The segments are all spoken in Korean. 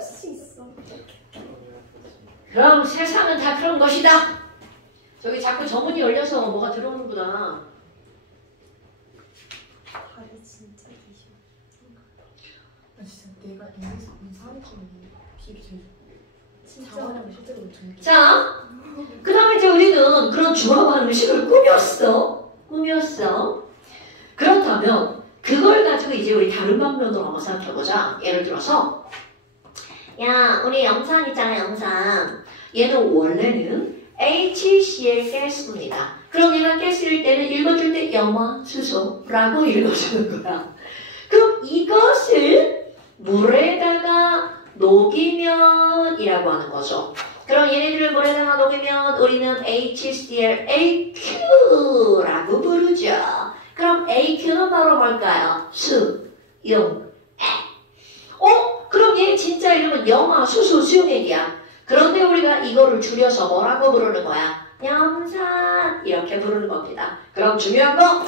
그럴 수 있어. 그럼 세상은 다 그런 것이다. 저기 자꾸 저문이 열려서 뭐가 들어오는구나. 발이 진짜 기셔. 진짜 내가 이 사람 중에 비비 제일 진짜 자원하는 실제로 좀 자, 그 다음에 이제 우리는 그런 주어와 의식을 꾸몄어. 그렇다면 그걸 가지고 이제 우리 다른 방면으로 한번 생각해보자. 예를 들어서 야, 우리 영상 있잖아, 영상. 얘는 원래는 HCl 가스입니다. 그럼 얘가 가스일 때는 읽어줄 때 염화수소라고 읽어주는 거야. 그럼 이것을 물에다가 녹이면 이라고 하는 거죠. 그럼 얘네들을 물에다가 녹이면 우리는 HCl AQ라고 부르죠. 그럼 AQ는 바로 뭘까요? 수, 용, 액. 그럼 얘 진짜 이름은 염화, 수소, 수용액이야. 그런데 우리가 이거를 줄여서 뭐라고 부르는 거야? 염산 이렇게 부르는 겁니다. 그럼 중요한 거,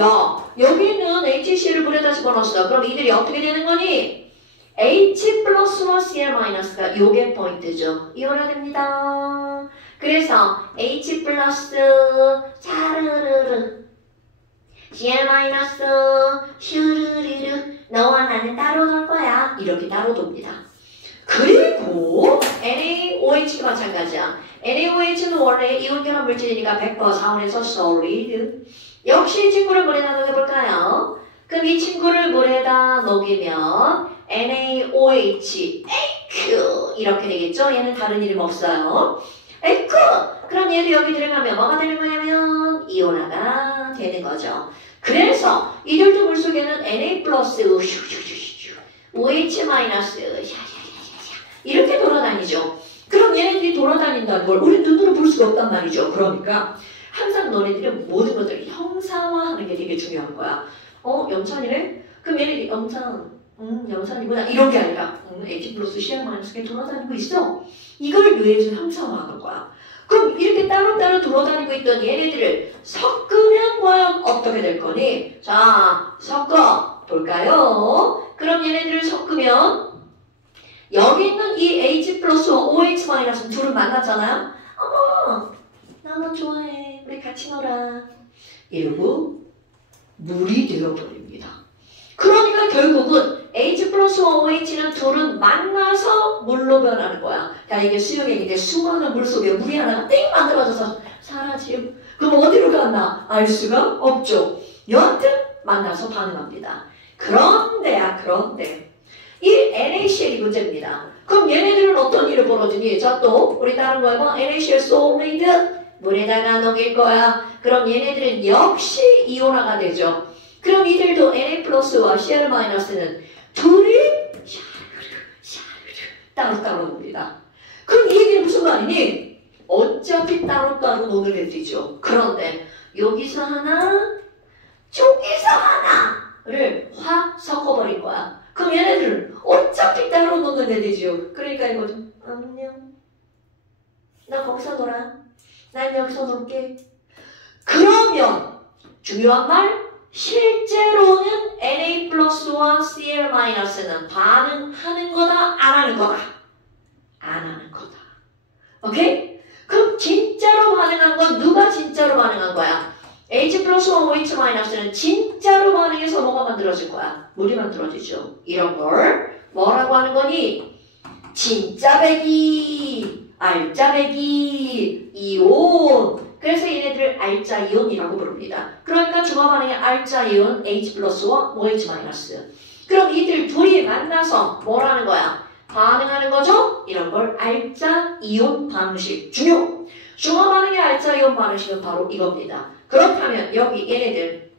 야, 여기는 HCl을 물에다 집어넣었어. 그럼 이들이 어떻게 되는 거니? H 플러스와 Cl 마이너스가 요게 포인트죠. 이어야 됩니다. 그래서 H 플러스 차르르르 Cl 마이너스 슈르르르 너와 나는 따로 놀 거야. 이렇게 따로 돕니다. 그리고 NaOH가 마찬가지야. NaOH는 원래 이온결합 물질이니까 100% 사원에서 solid. 역시 이 친구를 물에다 녹여볼까요? 그럼 이 친구를 물에다 녹이면 NaOH, AQ 이렇게 되겠죠? 얘는 다른 이름 없어요. AQ! 그럼 얘도 여기 들어가면 뭐가 되는 거냐면 이온화가 되는 거죠. 그래서 이들도 물속에는 Na 플러스 OH 마이너스 이렇게 돌아다니죠. 그럼 얘네들이 돌아다닌다는 걸 우리 눈으로 볼 수가 없단 말이죠. 그러니까 항상 너네들은 모든 것들을 형상화하는 게 되게 중요한 거야. 염산이래? 그럼 얘네들이 염산이구나 이런 게 아니라 H 플러스 Cl 마이너스가 돌아다니고 있어. 이걸 뇌에서 형상화하는 거야. 그럼 이렇게 따로따로 돌아다니고 있던 얘네들을 섞으면 과연 어떻게 될 거니? 자, 섞어 볼까요? 그럼 얘네들을 섞으면 여기 있는 이 H 플러스 OH 마이너스 둘을 만났잖아요? 어머, 나 너 좋아해. 우리 같이 놀아. 이러고 물이 되어버립니다. 그러니까 결국은 H 플러스 OH는 둘은 만나서 물로 변하는 거야. 자, 이게 수용액인데 수많은 물 속에 물이 하나가 띵 만들어져서 사라짐. 그럼 어디로 갔나? 알 수가 없죠. 여하튼 만나서 반응합니다. 그런데 이 NaCl이 문제입니다. 그럼 얘네들은 어떤 일을 벌어지니? 자, 또 우리 다른 거 해봐. NaCl 소울메이드 물에다가 녹일 거야. 그럼 얘네들은 역시 이온화가 되죠. 그럼 이들도 Na 플러스와 Cl 마이너스는 둘이 따로따로 놉니다. 그럼 이 얘기는 무슨 말이니? 어차피 따로따로 노는 애들이죠. 그런데 여기서 하나, 저기서 하나를 확 섞어버린 거야. 그럼 얘네들은 어차피 따로 노는 애들이죠. 그러니까 이거 좀 안녕. 나 거기서 놀아. 난 여기서 놀게. 그러면 중요한 말, 실제로는 Na 플러스와 Cl 마이너스는 반응하는 거다, 안 하는 거다? 안 하는 거다. 오케이? 그럼 진짜로 반응한 건 누가 진짜로 반응한 거야? H 플러스와 OH 마이너스는 진짜로 반응해서 뭐가 만들어질 거야? 물이 만들어지죠. 이런 걸 뭐라고 하는 거니? 진짜 배기, 알짜 배기, 이온. 그래서 얘네들을 알짜 이온이라고 부릅니다. 그러니까 중화 반응의 알짜 이온 H 플러스와 OH 마이너스. 그럼 이들 둘이 만나서 뭐라는 거야? 반응하는 거죠? 이런 걸 알짜 이온 반응식. 중화 반응의 알짜 이온 반응식은 바로 이겁니다. 그렇다면 여기 얘네들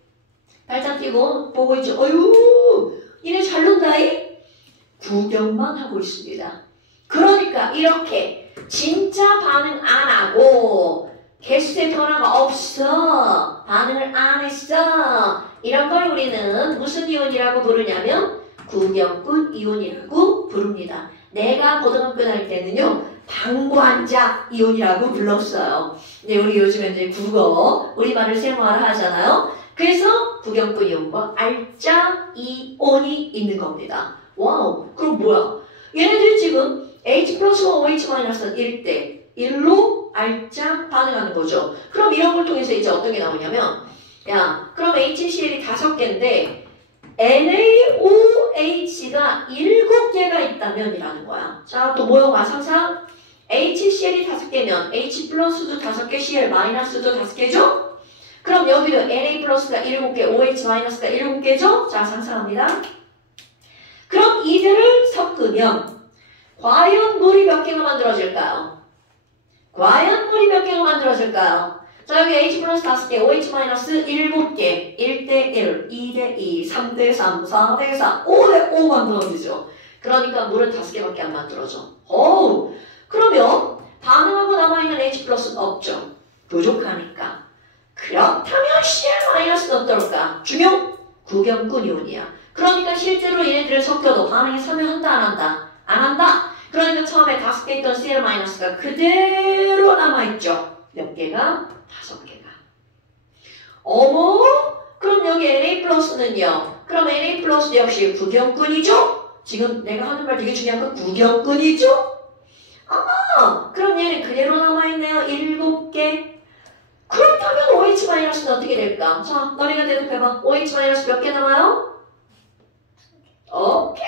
발짝 뛰고 보고 있죠? 어휴, 얘네 잘 논다이? 구경만 하고 있습니다. 그러니까 이렇게 진짜 반응 안 하고 개수의 변화가 없어. 반응을 안 했어. 이런 걸 우리는 무슨 이온이라고 부르냐면 구경꾼 이온이라고 부릅니다. 내가 고등학교 다닐 때는요. 방관자 이온이라고 불렀어요. 근데 우리 요즘에 이제 국어, 우리말을 생활을 하잖아요. 그래서 구경꾼 이온과 알짜 이온이 있는 겁니다. 와우, 그럼 뭐야? 얘네들이 플러스와 OH 마이너스는 1대 1로 알짝 반응하는 거죠. 그럼 이런 걸 통해서 이제 어떤 게 나오냐면 야, 그럼 HCl이 5개인데 NaOH가 7개가 있다면 이라는 거야. 자, 또 모여봐. 상상. HCl이 5개면 H 플러스도 5개, Cl 마이너스도 5개죠? 그럼 여기도 Na 플러스가 7개, OH 마이너스가 7개죠? 자, 상상합니다. 그럼 이들을 섞으면 과연 물이 몇 개가 만들어질까요? 과연 물이 몇 개가 만들어질까요? 자, 여기 H 플러스 5개, OH 마이너스 7개, 1대1, 2대2, 3대3, 4대4, 5대5 만들어지죠. 그러니까 물은 5개밖에 안 만들어져. 어우, 그러면 반응하고 남아있는 H 플러스는 없죠. 부족하니까. 그렇다면 Cl 마이너스는 어떨까? 중요? 구경꾼 이온이야. 그러니까 실제로 얘네들을 섞여도 반응에 참여한다, 안 한다? 안 한다? 그러니까 처음에 5개 있던 Cl 마이너스가 그대로 남아있죠. 몇 개가? 5개가. 어머? 그럼 여기 Na 플러스는요? 그럼 Na 플러스 역시 구경꾼이죠? 지금 내가 하는 말 되게 중요한 건 구경꾼이죠? 아, 그럼 얘는 그대로 남아있네요. 7개. 그렇다면 OH 마이너스는 어떻게 될까? 자, 너네가 대답해봐. OH 마이너스 몇 개 남아요? 오케이.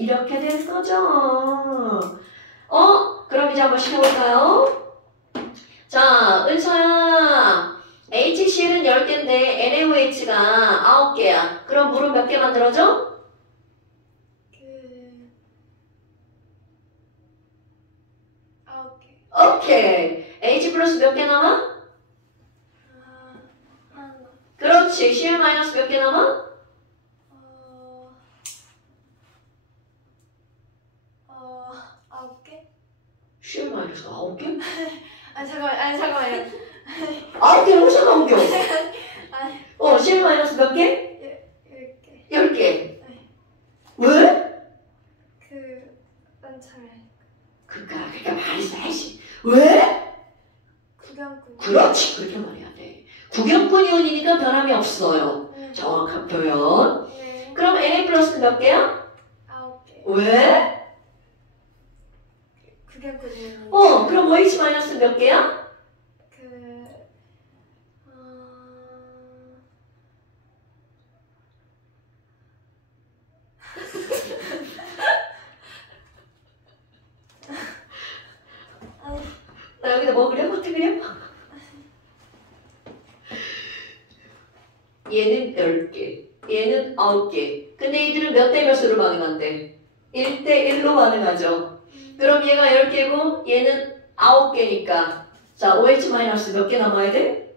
이렇게 될 거죠. 그럼 이제 한번 시켜볼까요? 자, 은서야. HCl은 10개인데 NaOH가 9개야. 그럼 물은 몇 개 만들어져? 오케이. H 플러스 몇 개 남아? 그렇지. Cl 마이너스 몇 개 남아? 9개? Cl 마이너스 9개? 잠깐만요. 9개는 무슨 9개? 아니, Cl 마이너스 몇 개? 10개. 10개. 왜? 난 잘. 그러니까 말해야지. 왜? 구경꾼. 그렇지. 그렇게 말해야 돼. 구경꾼 이온이니까 변함이 없어요. 네. 정확한 표현. 네. 그럼 Na 플러스는 몇 개야? 9개. 왜? 구경꾼이. 그럼 OH 마이너스는 몇 개야? 나 여기다 뭐 그려? 어떻게 그려? 얘는 10개, 얘는 9개. 근데 이들은 몇 대 몇으로 반응한대? 1대1로 반응하죠. 그럼 얘가 10개고 얘는 9개니까 자, OH 마이너스 몇 개 남아야 돼?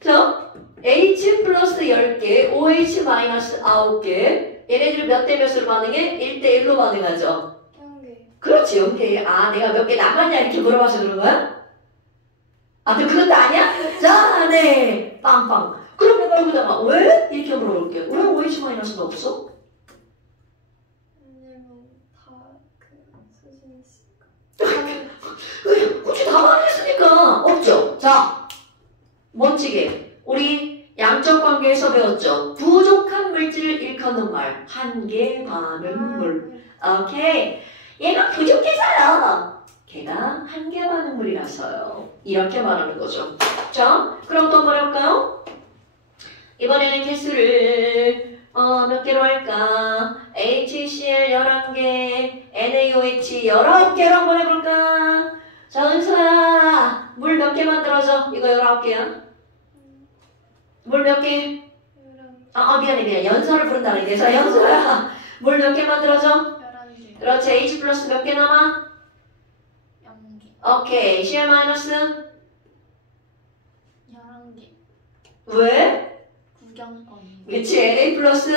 자, H 플러스 10개, OH 마이너스 9개. 얘네들 몇 대 몇으로 반응해? 1대1로 반응하죠. 0개. 그렇지, 0개. 아, 내가 몇 개 남았냐? 이렇게 물어봐서 그런 거야? 아, 또 그것도 아니야? 자, 네. 빵빵. 그럼 여기다가 왜? 이렇게 물어볼게. 왜 OH 마이너스는 없어? 왜냐면 수준이 있으니까. 그치, 다 말했으니까. 없죠. 자, 멋지게. 우리 양적 관계에서 배웠죠. 부족한 물질을 일컫는 말. 한계 반응물. 오케이. 얘가 부족해서요. 걔가 한계 반응물이라서요. 이렇게 말하는 거죠. 자, 그럼 또 한번 해볼까요? 이번에는 개수를 몇 개로 할까? HCl 11개, NaOH 19개로 한번 해볼까? 자, 은서야, 물 몇 개 만들어져? 이거 19개야. 물 몇 개? 미안해. 연서를 부른다 그랬는데. 자, 연서야, 물 몇 개 만들어져? 11개. 그렇지. H 플러스 몇 개 남아? 0개. 오케이. Cl 마이너스? 11개. 왜? 구경꾼. 그치. Na 플러스?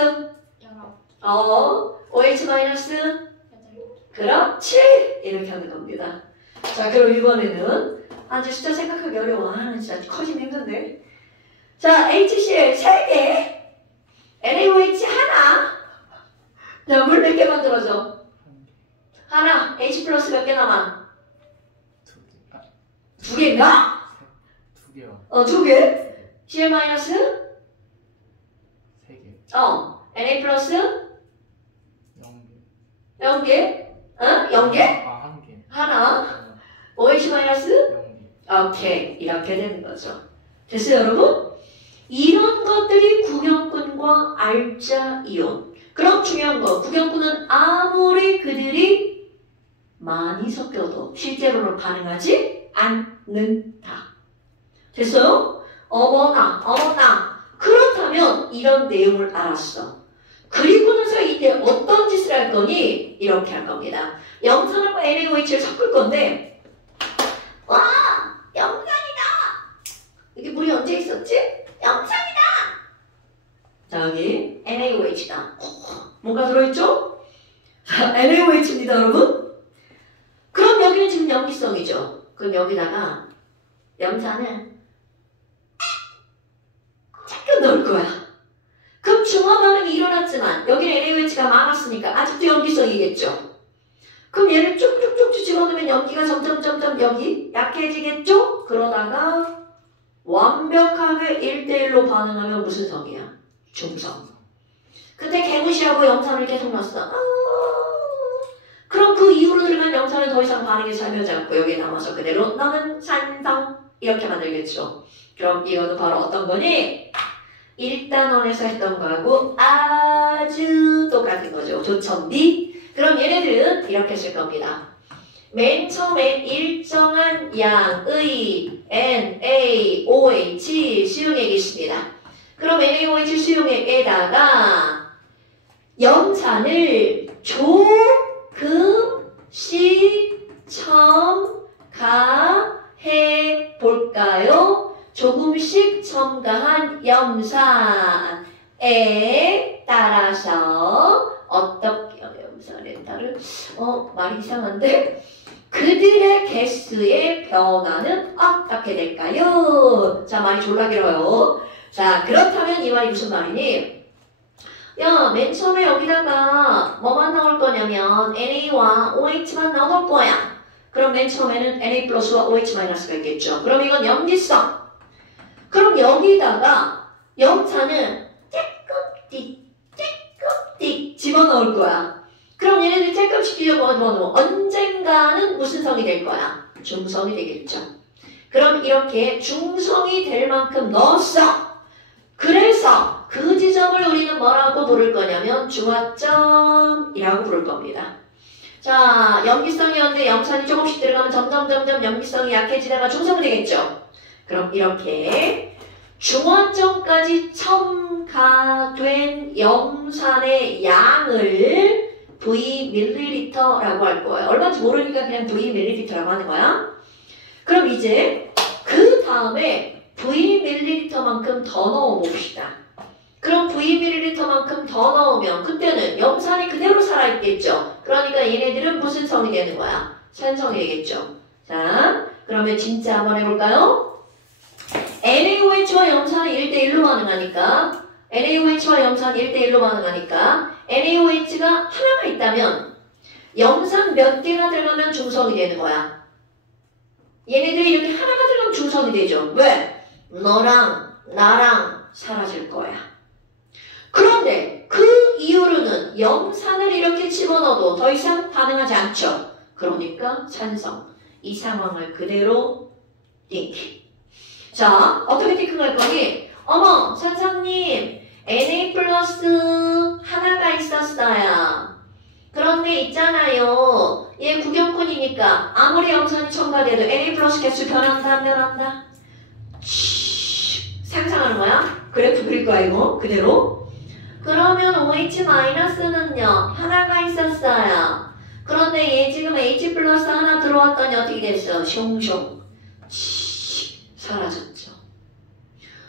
19개. OH 마이너스? 8개. 그렇지. 이렇게 하는 겁니다. 자, 그럼 이번에는 이제 숫자 생각하기 어려워. 진짜 커지면 힘든데. 자, HCl 3개, NaOH 하나. 자, 물 몇 개 만들어져? 하나. H 플러스 몇 개 남아? 2개인가? 2개요. 2개. Cl 마이너스? 3개. NA 플러스 0개. 0개? 어? 0개? 아, 1개. 하나. OH 마이너스? 0개. 오케이. 이렇게 되는 거죠. 됐어요, 여러분? 이런 것들이 구경꾼과 알짜 이온. 그럼 중요한 거, 구경꾼은 아무리 그들이 많이 섞여도 실제로는 반응하지 않는다. 됐어요? 어머나. 그렇다면 이런 내용을 알았어. 그리고 나서 이때 어떤 짓을 할 거니? 이렇게 할 겁니다. 염산하고 NaOH를 섞을 건데, 와! 염산이다! 이게 물이 언제 있었지? 염산이다! 자, 여기 NaOH다. 뭐가 들어있죠? 자, NaOH입니다, 여러분. 그럼 여기는 지금 염기성이죠. 그럼 여기다가 염산을 조금 넣을 거야. 그럼 중화 반응이 일어났지만 여기는 NaOH가 많았으니까 아직도 염기성이겠죠. 그럼 얘를 쭉쭉쭉 집어넣으면 염기가 점점 여기 약해지겠죠? 그러다가 완벽하게 1대1로 반응하면 무슨 성이야? 중성. 근데 개무시하고 염산을 계속 넣었어. 그럼 그 이후로 들어간 염산은 더 이상 반응이 살면지 않고 여기에 남아서 그대로 너는 산성 이렇게 만들겠죠. 그럼 이거는 바로 어떤 거니? 1단원에서 했던 거하고 아주 똑같은 거죠. 조천비. 그럼 얘네들은 이렇게 쓸 겁니다. 맨 처음에 일정한 양의 NaOH 수용액이 있습니다. 그럼 NaOH 수용액에다가 염산을 조금씩 첨가해 볼까요? 조금씩 첨가한 염산에 따라서 어떻게 염산에 따른 말이 이상한데 그들의 개수의 변화는 어떻게 될까요? 자, 말이 졸라 길어요. 자, 그렇다면 이 말이 무슨 말이니? 야, 맨 처음에 여기다가 뭐만 넣을 거냐면 NA와 OH만 넣을 거야. 그럼 맨 처음에는 NA 플러스와 OH 마이너스가 있겠죠. 그럼 이건 염기성. 그럼 여기다가 염산을 쬐끔씩 집어넣을 거야. 그럼 얘네들 쬐끔씩 집어넣으면 언젠가는 무슨 성이 될 거야? 중성이 되겠죠. 그럼 이렇게 중성이 될 만큼 넣었어. 그래서 그 지점을 우리는 뭐라고 부를 거냐면 중화점이라고 부를 겁니다. 자, 염기성이었는데 염산이 조금씩 들어가면 점점 염기성이 약해지다가 중성이 되겠죠. 그럼 이렇게 중화점까지 첨가된 염산의 양을 V ml라고 할 거예요. 얼마인지 모르니까 그냥 V ml라고 하는 거야. 그럼 이제 그 다음에 V ml만큼 더 넣어봅시다. 그럼 V ml만큼 더 넣으면 그때는 염산이 그대로 살아있겠죠. 그러니까 얘네들은 무슨 성이 되는 거야? 산성이 되겠죠. 자, 그러면 진짜 한번 해볼까요? NaOH와 염산이 1대1로 반응하니까 NaOH와 염산이 1대1로 반응하니까 NaOH가 하나가 있다면 염산 몇 개가 들어가면 중성이 되는 거야. 얘네들이 이렇게 하나가 들어가면 중성이 되죠. 왜? 너랑 나랑 사라질 거야. 그런데 그 이후로는 염산을 이렇게 집어넣어도 더 이상 반응하지 않죠. 그러니까 산성. 이 상황을 그대로 띵킹. 자, 어떻게 띵킹할 거니? 어머, 선생님, Na 플러스 하나가 있었어요. 그런데 있잖아요. 얘 구경꾼이니까 아무리 염산이 첨가돼도 Na 플러스 개수 변한다, 안 변한다? 상상하는 거야? 그래프 그릴 거야, 이거. 그대로. 그러면 OH 마이너스는요, 하나가 있었어요. 그런데 얘 지금 H 플러스 하나 들어왔더니 어떻게 됐어? 숑숑. 사라졌죠.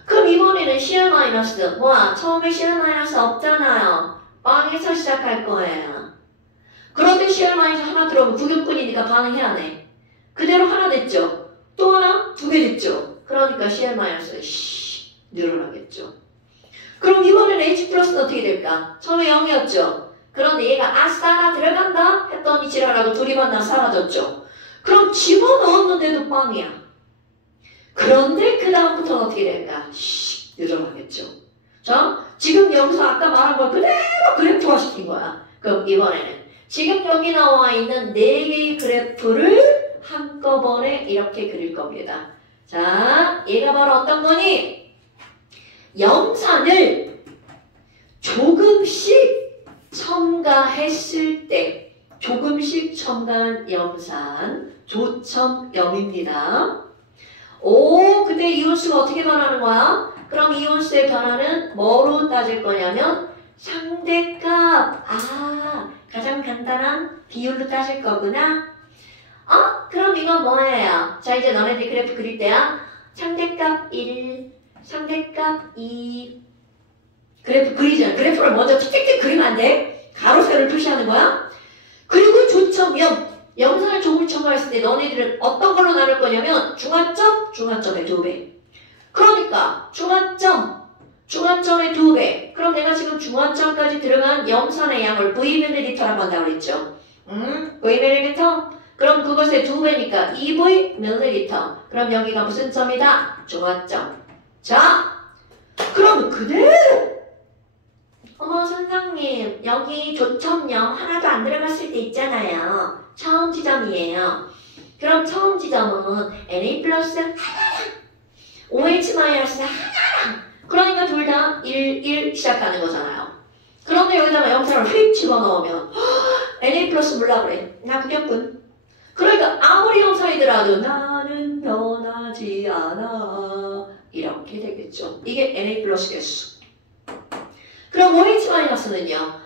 그럼 이번에는 CL 마이너스. 뭐야? 처음에 CL 마이너스 없잖아요. 빵에서 시작할 거예요. 그런데 CL 마이너스 하나 들어오면 구경꾼이니까 반응해야 돼. 그대로 하나 됐죠. 또 하나, 두 개 됐죠. 그러니까 CL 마이너스 늘어나겠죠. 그럼 이번에는 H 플러스는 어떻게 될까? 처음에 0이었죠. 그런데 얘가 아싸가 들어간다 했더니 지랄하고 둘이 만나서 사라졌죠. 그럼 집어넣었는데도 빵이야. 그런데 그 다음부터는 어떻게 될까? 늘어나겠죠. 자, 지금 여기서 아까 말한 걸 그대로 됐습니까? 그럼 이번에는 지금 여기 나와 있는 4개의 그래프를 한꺼번에 이렇게 그릴 겁니다. 자, 얘가 바로 어떤 거니? 염산을 조금씩 첨가했을 때, 조금씩 첨가한 염산, 조첨염입니다. 오, 근데 이온수가 어떻게 변하는 거야? 그럼 이온수의 변화는 뭐로 따질 거냐면 상대값. 가장 간단한 비율로 따질 거구나. 그럼 이건 뭐예요? 자, 이제 너네들이 그래프 그릴 때야. 상대값 1, 상대값 2. 그래프 그리잖아. 그래프를 먼저 틱틱틱 그리면 안 돼. 가로 세로를 표시하는 거야. 그리고 조첨염. 염산을 조금 첨가했을 때 너네들은 어떤 걸로 나눌 거냐면 중화점, 중화점의 2배. 그러니까 중화점의 2배. 그럼 내가 지금 중화점까지 들어간 염산의 양을 Vml라고 한다고 그랬죠. Vml. 그럼 그것의 2배니까 2Vml. 그럼 여기가 무슨 점이다? 중화점. 자, 그럼 그대로. 어머 선생님, 여기 조첨염 하나도 안 들어갔을 때 있잖아요. 처음 지점이에요. 그럼 처음 지점은 Na 플러스 하나랑 OH 마이너스 하나랑, 그러니까 둘 다 1, 1 시작하는 거잖아요. 그런데 여기다가 염산을 휙 집어넣으면 Na 플러스 몰라 그래. 나 구겼군. 그러니까 아무리 염산이더라도 나는 변하지 않아. 이렇게 되겠죠. 이게 Na 플러스 개수. 그럼 OH 마이너스는요?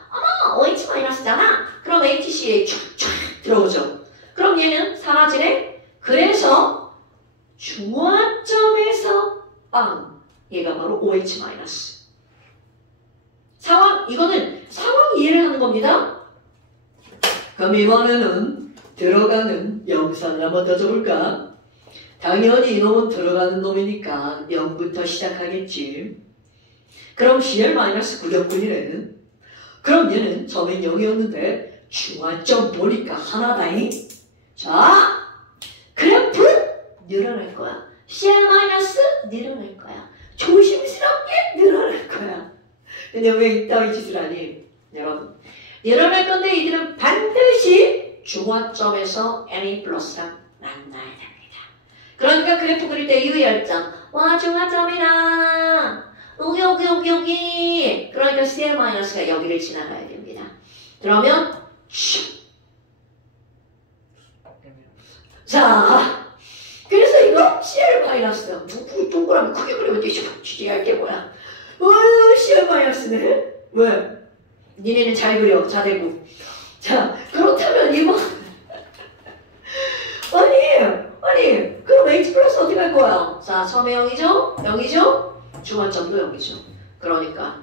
OH 마이너스잖아. 그럼 HC에 쫙쫙 들어오죠. 그럼 얘는 사라지네. 그래서 중화점에서 빵. 얘가 바로 OH 마이너스. 이거는 상황 이해를 하는 겁니다. 그럼 이번에는 들어가는 염산을 한번 더 줘볼까? 당연히 이놈은 들어가는 놈이니까 0부터 시작하겠지. 그럼 Cl-9였군이래. 그럼 얘는 처음엔 0이었는데 중화점 보니까 하나다잉. 자, 그래프 늘어날 거야. Cl- 늘어날 거야. 조심스럽게 늘어날 거야. 근데 왜 이따위 짓을 하니? 여러분, 늘어날 건데 이들은 반드시 중화점에서 Na 플러스랑 만나야 됩니다. 그러니까 그래프 그릴 때 유의할 점. 와, 중화점이다. 여기. 그러니까 Cl-가 여기를 지나가야 됩니다. 그러면 자, 그래서 이거 Cl- 동그라미 크게 그리면 뒤집어할 게 뭐야? Cl-네? 왜? 니네는 잘 그려, 자대고. 자, 그렇다면 이거 아니, 그럼 H 플러스 어떻게 할 거야? 자, 처음에 0이죠? 중화점도 0이죠. 그러니까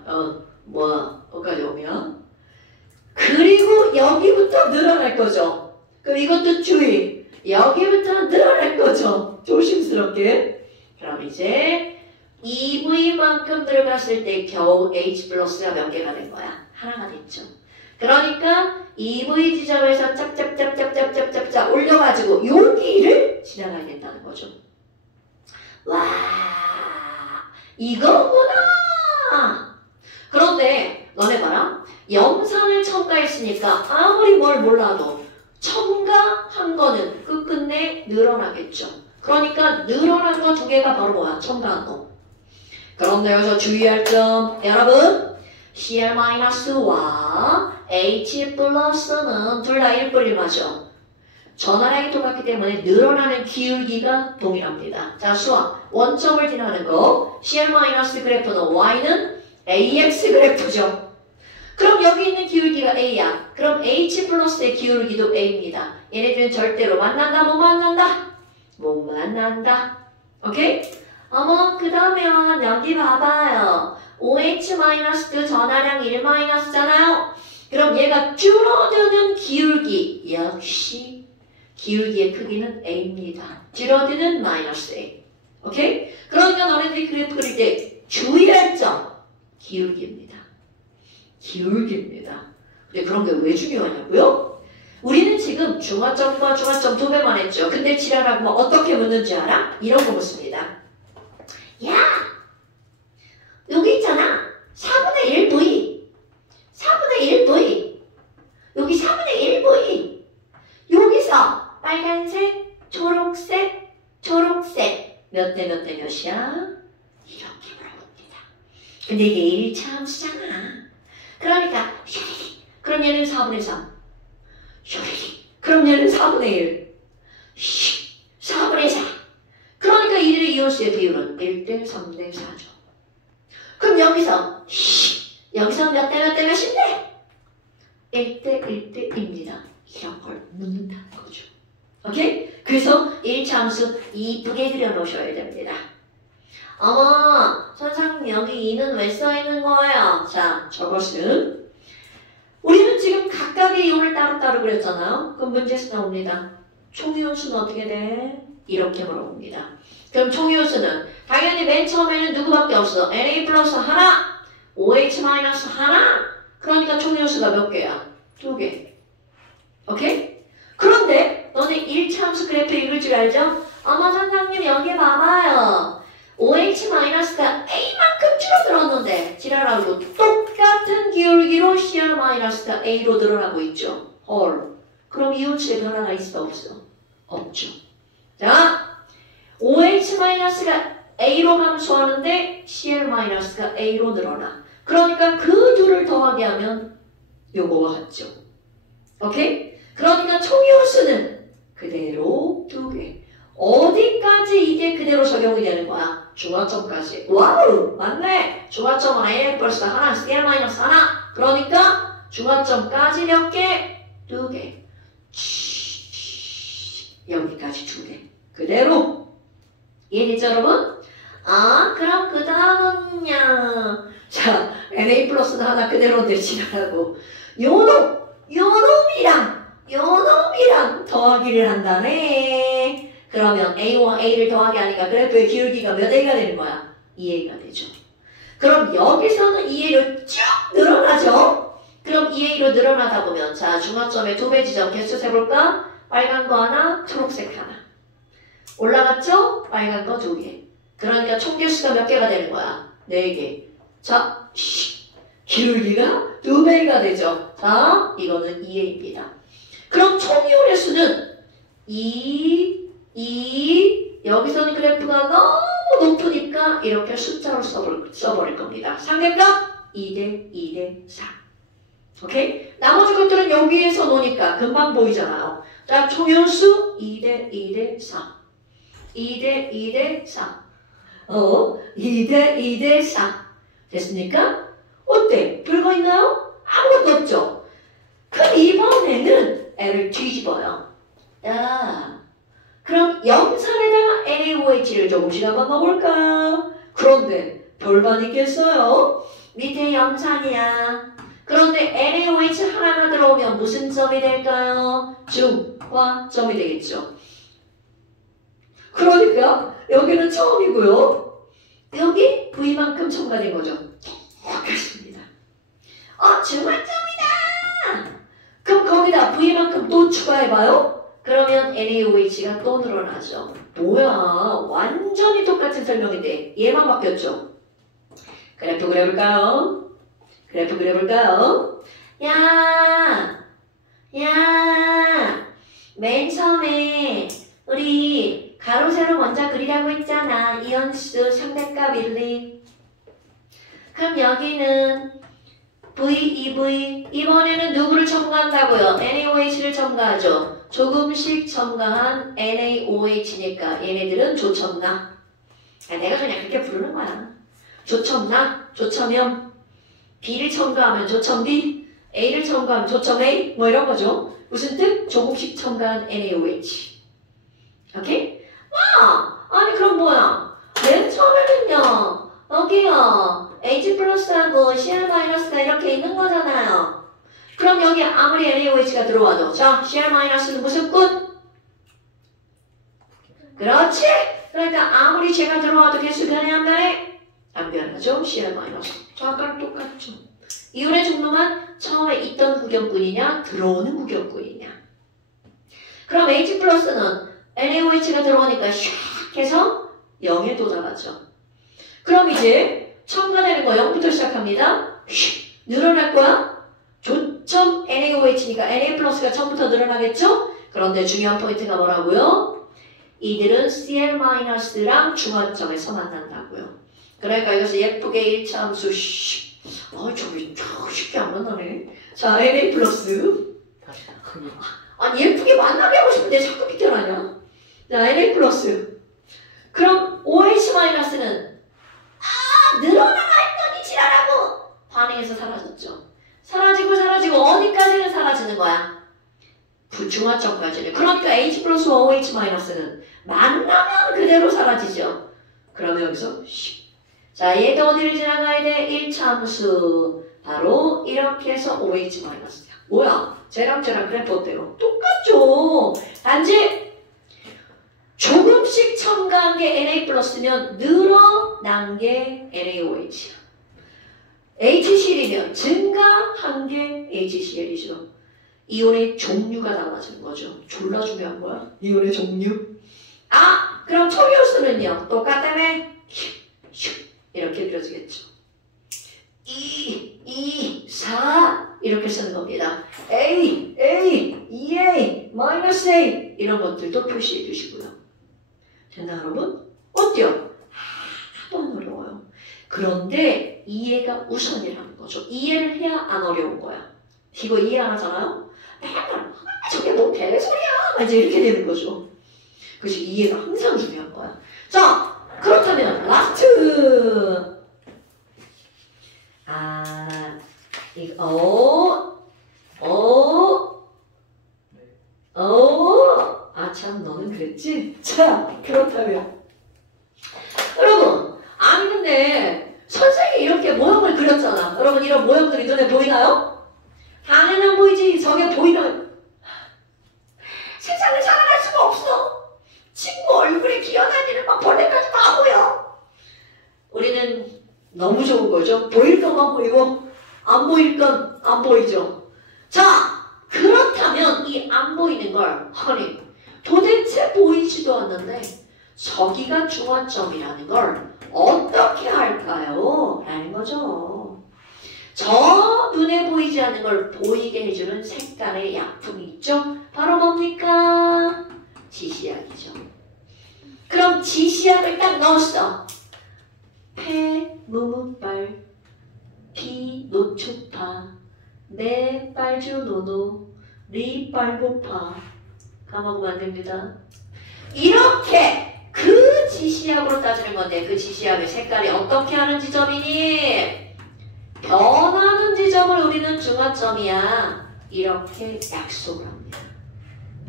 뭐까지 오면 그리고 여기부터 늘어날 거죠. 그럼 이것도 주의. 여기부터 늘어날 거죠. 조심스럽게. 그럼 이제 2V만큼 들어갔을 때 겨우 H 플러스가 몇 개가 된 거야? 하나가 됐죠. 그러니까 2V 지점에서 짭짭짭짭짭짭짭 올려가지고 여기를 지나가야 된다는 거죠. 와, 이거구나. 그런데 너네 봐라. 염산을 첨가했으니까 아무리 뭘 몰라도 첨가한 거는 끝끝내 늘어나겠죠. 그러니까 늘어난 거 2개가 바로 뭐야? 첨가한 거. 그런데 여기서 주의할 점, 여러분, Cl-와 H 플러스는 둘 다 1뿌리마죠. 전화량이 똑같기 때문에 늘어나는 기울기가 동일합니다. 자, 수학. 원점을 지나는 거. Cl- 그래프는 Y는 AX 그래프죠. 그럼 여기 있는 기울기가 A야. 그럼 H 플러스의 기울기도 A입니다. 얘네들은 절대로 만난다, 못 만난다? 못 만난다. 오케이? 어머, 그러면 여기 봐봐요. OH- 전하량 1-잖아요. 그럼 얘가 줄어드는 기울기 역시 기울기의 크기는 A입니다. 줄어드는 -A. 오케이? 그러니까 너네들이 그래프 그릴 때 주의할 점 기울기입니다. 기울기입니다. 근데 그런 게 왜 중요하냐고요? 우리는 지금 중화점과 중화점 2배만 했죠. 근데 지랄하고 어떻게 묻는지 알아? 이런 거 묻습니다. 야! 여기 있잖아. 4분의 1V. 무엇이야? 이렇게 물어봅니다. 근데 이게 1차 함수잖아. 그러니까 슈리리. 그럼 얘는 4분의 3. 슈리리. 그럼 얘는 4분의 1. 4분의 4. 그러니까 이들의 이온수의 비율은 1대 3대 4죠. 그럼 여기서 몇 대 몇인데? 1대 1대입니다. 이런 걸 묻는다는 거죠. 오케이? 그래서 1차 함수 이쁘게 그려놓으셔야 됩니다. 어머, 선생님 여기 2는 왜 써있는 거예요? 자, 저것은 우리는 지금 각각의 이온을 따로따로 그렸잖아요. 그럼 문제에서 나옵니다. 총이온수는 어떻게 돼? 이렇게 물어봅니다. 그럼 총이온수는 당연히 맨 처음에는 누구밖에 없어? Na 플러스 하나, OH 마이너스 하나. 그러니까 총이온수가 몇 개야? 2개. 오케이? 그런데 너네 1차 함수 그래프 읽을 줄 알죠? 어머 선생님 여기 봐봐요. OH 마이너스가 A만큼 줄어들었는데 지랄하고 똑같은 기울기로 CR 마이너스가 A로 늘어나고 있죠. 헐. 그럼 이온수의 변화가 있어 없어? 없죠. 자, OH 마이너스가 A로 감소하는데 CL 마이너스가 A로 늘어나. 그러니까 그 둘을 더하게 하면 요거와 같죠. 오케이? 그러니까 총이온수는 그대로 2개. 어디까지 이게 그대로 적용이 되는 거야? 중화점까지. 와우! 맞네! 중화점은 A 플러스 하나, CL 마이너스 하나. 그러니까 중화점까지 몇 개? 2개. 여기까지 2개. 그대로. 이해됐죠, 여러분? 아, 그럼 그 다음은요. 자, Na 플러스는 하나 그대로 대치하고 요놈이랑 더하기를 한다네. 그러면 A와 A를 더하기 하니까 그래프의 기울기가 몇 A가 되는 거야? 2A가 되죠. 그럼 여기서는 2A로 쭉 늘어나죠? 그럼 2A로 늘어나다 보면 자, 중화점의 2배 지점 개수 세볼까? 빨간 거 하나, 초록색 하나. 올라갔죠? 빨간 거 2개. 그러니까 총 개수가 몇 개가 되는 거야? 4개. 자, 기울기가 2배가 되죠. 자, 이거는 2A입니다. 그럼 총 이온의 수는 2, 여기서는 그래프가 너무 높으니까 이렇게 숫자로 써버릴 겁니다. 상대값 2대 4. 오케이? 나머지 것들은 여기에서 놓으니까 금방 보이잖아요. 자, 총 이온수 2대 4. 2대 4. 2대 4. 됐습니까? 어때? 별거 있나요? 아무것도 없죠? 그럼 이번에는 L을 뒤집어요. 그럼 염산에다가 NaOH를 조금씩 한번 넣어볼까? 그런데 별반 있겠어요? 밑에 염산이야. 그런데 NaOH 하나가 들어오면 무슨 점이 될까요? 중화점이 되겠죠. 그러니까 여기는 처음이고요. 여기 V만큼 첨가된 거죠. 똑같습니다. 중화점이다! 그럼 거기다 V만큼 또 추가해봐요. 그러면 NaOH가 또 늘어나죠. 뭐야, 완전히 똑같은 설명인데 얘만 바뀌었죠. 그래프 그려볼까요? 야, 맨 처음에 우리 가로 세로 먼저 그리라고 했잖아. 이온수 상대값 1, 2. 그럼 여기는 V, 2V. 이번에는 누구를 첨가한다고요? NaOH를 첨가하죠. 조금씩 첨가한 NaOH니까 얘네들은 조첨나. 내가 그냥 그렇게 부르는 거야. 조첨나, 조첨염. B를 첨가하면 조첨B, A를 첨가하면 조첨A, 뭐 이런 거죠. 무슨 뜻? 조금씩 첨가한 NaOH. 오케이? 아니 그럼 뭐야? 맨 처음에는요, 여기요, H 플러스하고 CR 마이너스가 이렇게 있는 거잖아요. 그럼 여기 아무리 NaOH가 들어와도 자, CR 마이너스는 무슨 꾼? 그렇지? 그러니까 아무리 제가 들어와도 개수 변해 안 변해? 안 변하죠? CR 마이너스. 저 아까랑 똑같죠? 이온의 종류만 처음에 있던 구경꾼이냐 들어오는 구경꾼이냐. 그럼 H 플러스는 NaOH가 들어오니까 샥 해서 0에 도달하죠. 그럼 이제 첨가되는 거 0부터 시작합니다. 늘어날 거야. 조점 NaOH니까 Na 플러스가 처음부터 늘어나겠죠? 그런데 중요한 포인트가 뭐라고요? 이들은 CL-랑 중화점에서 만난다고요. 그러니까 여기서 예쁘게 1차함수 저기 쉽게 안 만나네. 자, NA 플러스 아니 예쁘게 만나게 하고 싶은데 자꾸 비켜나냐. 자, NA 플러스 그럼 OH-는 늘어나가 했더니 지랄하고 반응해서 사라졌죠. 사라지고 어디까지는 사라지는 거야? 중화점까지는. 그러니까 H 플러스와 OH-는 만나면 그대로 사라지죠. 그러면 여기서 자, 얘도 어디를 지나가야 돼? 1차 함수 바로 이렇게 해서 OH-야. 뭐야? 쟤랑 그래프 어때요? 똑같죠. 단지 조금씩 첨가한 게 Na 플러스면 늘어난 게 NaOH야. HCl이면 증가한 게 HCl이죠. 이온의 종류가 달라지는 거죠. 졸라 중요한 거야. 이온의 종류. 그럼 첨유수는요. 똑같다며? 이렇게 그려지겠죠. 2, 4 이렇게 쓰는 겁니다. A, EA, -A 이런 것들도 표시해 주시고요. 됐나 여러분? 어때요? 하나도 안 어려워요. 그런데 이해가 우선이라는 거죠. 이해를 해야 안 어려운 거야. 이거 이해 안 하잖아요? 저게 뭐 개소리야! 이제 이렇게 되는 거죠. 그래서 이해가 항상 중요한 거야. 자, 그렇다면 라스트! 참 너는 그랬지? 자, 그렇다면 여러분, 아니 근데 선생님이 이렇게 모형을 그렸잖아. 여러분 이런 모형들이 눈에 보이나요? 당연히 보이지. 저게 보이면 세상을 살아갈 수가 없어. 친구 얼굴에 기어다니는 막 벌레까지 다 보여. 우리는 너무 좋은 거죠. 보일 것만 보이고 안 보일 건 안 보이죠. 자, 그렇다면 이 안 보이는 걸 도대체 보이지도 않는데 저기가 중화점이라는 걸 어떻게 할까요? 라는 거죠. 저 눈에 보이지 않는 걸 보이게 해주는 색깔의 약품이 있죠. 바로 뭡니까? 지시약이죠. 그럼 지시약을 딱 넣었어. 폐, 무무빨, 피, 노초파, 네, 빨주, 노노, 리, 빨고파 까먹으면 안 됩니다. 이렇게 그 지시약으로 따지는 건데 그 지시약의 색깔이 어떻게 하는 지점이니? 변하는 지점을 우리는 중화점이야. 이렇게 약속을 합니다.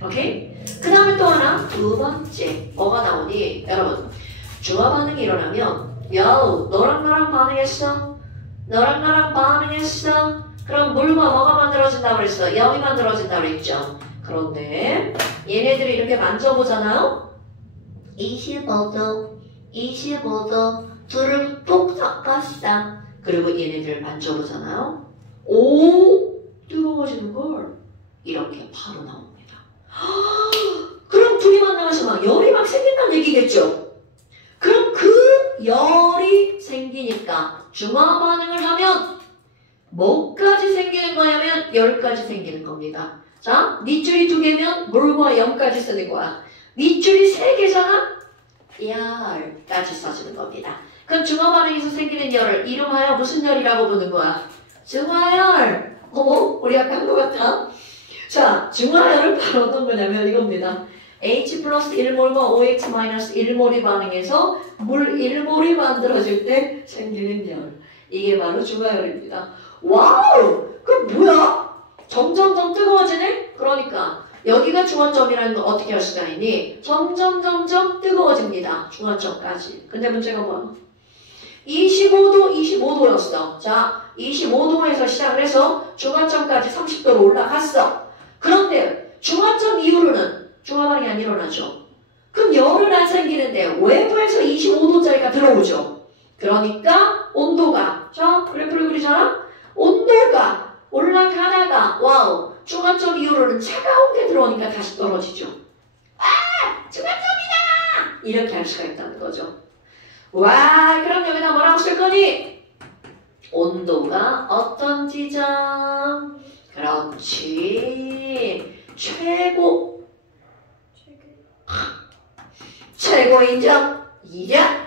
오케이? 그 다음에 또 하나 두 번째 뭐가 나오니? 여러분 중화 반응이 일어나면 너랑 나랑 반응했어? 너랑 나랑 반응했어? 그럼 물과 뭐가 만들어진다고 그랬어? 염이 만들어진다고 그랬죠? 그런데 얘네들이 이렇게 만져보잖아요? 25도 둘을 톡 섞었어. 그리고 얘네들을 만져보잖아요? 오, 뜨거워지는 걸 이렇게 바로 나옵니다. 그럼 둘이 만나면서 막 열이 막 생긴다는 얘기겠죠? 그럼 그 열이 생기니까 중화 반응을 하면 뭐까지 생기는 거냐면 열까지 생기는 겁니다. 자, 밑줄이 2개면 물과 염까지 쓰는 거야. 밑줄이 3개잖아? 열까지 써주는 겁니다. 그럼 중화 반응에서 생기는 열을 이름하여 무슨 열이라고 부르는 거야? 중화열! 어머, 우리 아까 한 것 같아. 자, 중화열은 바로 어떤 거냐면 이겁니다. H 플러스 1몰과 OH 마이너스 1몰이 반응해서 물 1몰이 만들어질 때 생기는 열. 이게 바로 중화열입니다. 와우! 그럼 뭐야? 점점점 뜨거워지네? 그러니까 여기가 중화점이라는 건 어떻게 할 수가 있니? 점점 뜨거워집니다. 중화점까지. 근데 문제가 뭐야? 25도였어. 자, 25도에서 시작을 해서 중화점까지 30도로 올라갔어. 그런데 중화점 이후로는 중화반응이 안 일어나죠. 그럼 열은 안 생기는데 외부에서 25도짜리가 들어오죠. 그러니까 온도가, 자, 그래프를 그리잖아? 온도가 올라가다가 와우, 중화점 이후로는 차가운 게 들어오니까 다시 떨어지죠. 중화점이다! 이렇게 할 수가 있다는 거죠. 와, 그럼 여기다 뭐라고 쓸 거니? 온도가 어떤 지점? 그렇지. 최고. 최고인점 2냐?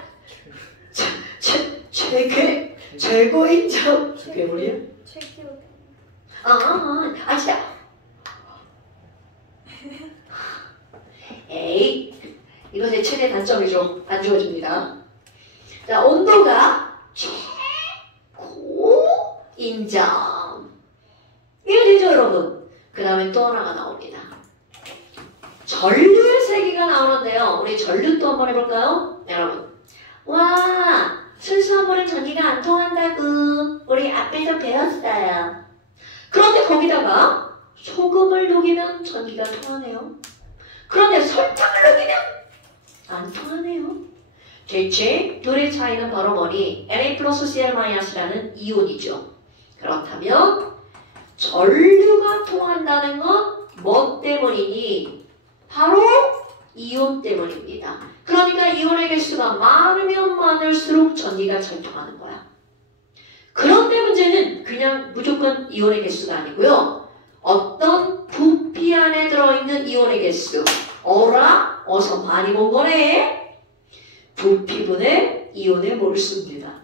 최고인점 그게 뭐야? 최기호. 진짜. 에이, 이것의 최대 단점이죠. 안 주어집니다. 자, 온도가 최고인점. 이거 되죠, 여러분? 그 다음에 또 하나가 나옵니다. 전류의 세기가 나오는데요. 우리 전류 또 한번 해볼까요? 여러분. 와, 순수화물은 전기가 안 통한다고 우리 앞에서 배웠어요. 그런데 거기다가 소금을 녹이면 전기가 통하네요. 그런데 설탕을 녹이면 안 통하네요. 대체 둘의 차이는 바로 뭐니? Na+Cl-라는 이온이죠. 그렇다면 전류가 통한다는 건 뭐 때문이니? 바로 이온 때문입니다. 그러니까 이온의 개수가 많으면 많을수록 전기가 잘 통하는 거야. 그런데 문제는 그냥 무조건 이온의 개수가 아니고요. 어떤 부피 안에 들어있는 이온의 개수. 어라? 어서 많이 본 거네. 부피분의 이온의 몰수입니다.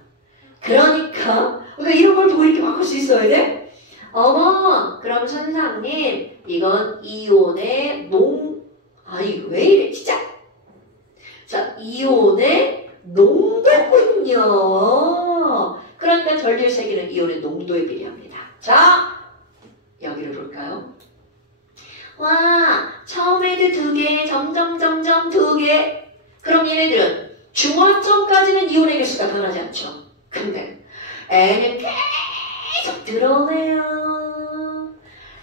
그러니까 이런 걸 보고 이렇게 바꿀 수 있어야 돼? 어머, 그럼 선생님, 이건 이온의 아니, 왜 이래, 진짜. 자, 이온의 농도군요. 그러니까 전류의 세기는 이온의 농도에 비례합니다. 자, 여기를 볼까요? 와, 처음에도 2개, 점점 2개. 그럼 얘네들은 중화점까지는 이온의 개수가 변하지 않죠. 근데 N은 계속 들어오네요.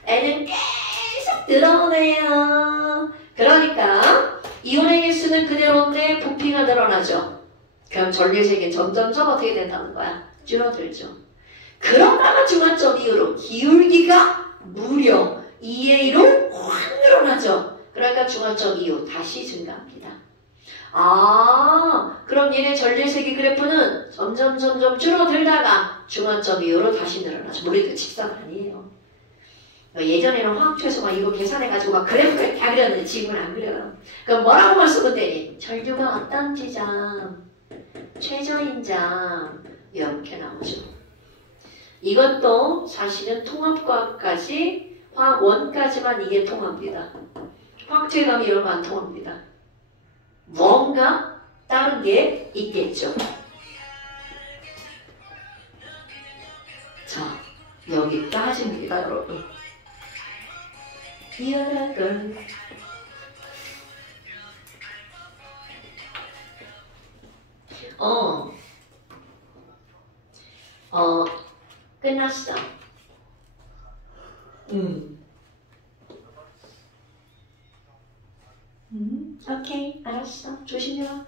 N은 계속 들어오네요. 그러니까 이온의 개수는 그대로인데 부피가 늘어나죠. 그럼 전류의 세기는 점점 어떻게 된다는 거야? 줄어들죠. 그러다가 중화점 이후로 기울기가 무려 2의 1로 확 늘어나죠. 그러니까 중화점 이후 다시 증가합니다. 그럼 얘네 전류의 세기 그래프는 점점 줄어들다가 중화점 이후로 다시 늘어나죠. 우리 그 직선 아니에요. 예전에는 화학초에서 이거 계산해가지고 막 그래프를 이렇게 그렸는데 지금은 안 그려요. 그럼 뭐라고만 쓰면 되니? 전류가 어떤 지점, 최저인점 이렇게 나오죠. 이것도 사실은 통합과학까지 화학 1까지만 이게 통합니다. 화학초에 가면 이런 거 안 통합니다. 뭔가 다른 게 있겠죠. 자, 여기까지입니다, 여러분. 여러분. 끝났어. 오케이, 알았어. 조심히 와.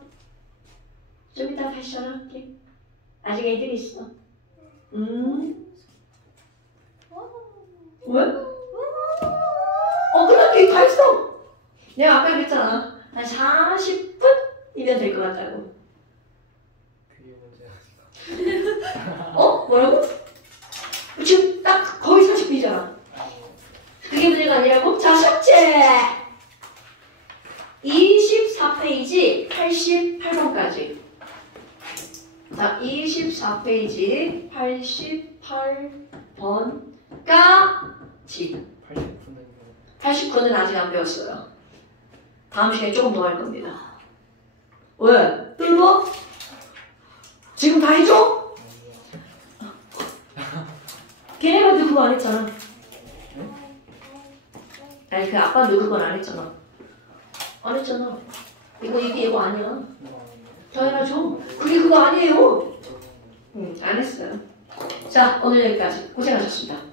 좀 이따 다시 전화할게. 아직 애들이 있어. 왜? 그래, 다 있어. 내가 아까 그랬잖아. 한 40분이면 될 것 같다고. 그게 문제야. 뭐라고? 지금 딱 거의 40분이잖아. 그게 문제가 아니라고? 자, 숙제! 24페이지 88번까지. 자, 24페이지 88번까지. 89는 아직 안 배웠어요. 다음 시간에 조금 더 할 겁니다. 왜? 또 읽어? 지금 다 해줘? 걔네가 그거 안 했잖아. 아니, 그 아빠도 그건 안 했잖아. 안 했잖아. 이거 아니야. 더 해놔줘. 그게 그거 아니에요. 안 했어요. 자, 오늘 여기까지. 고생하셨습니다.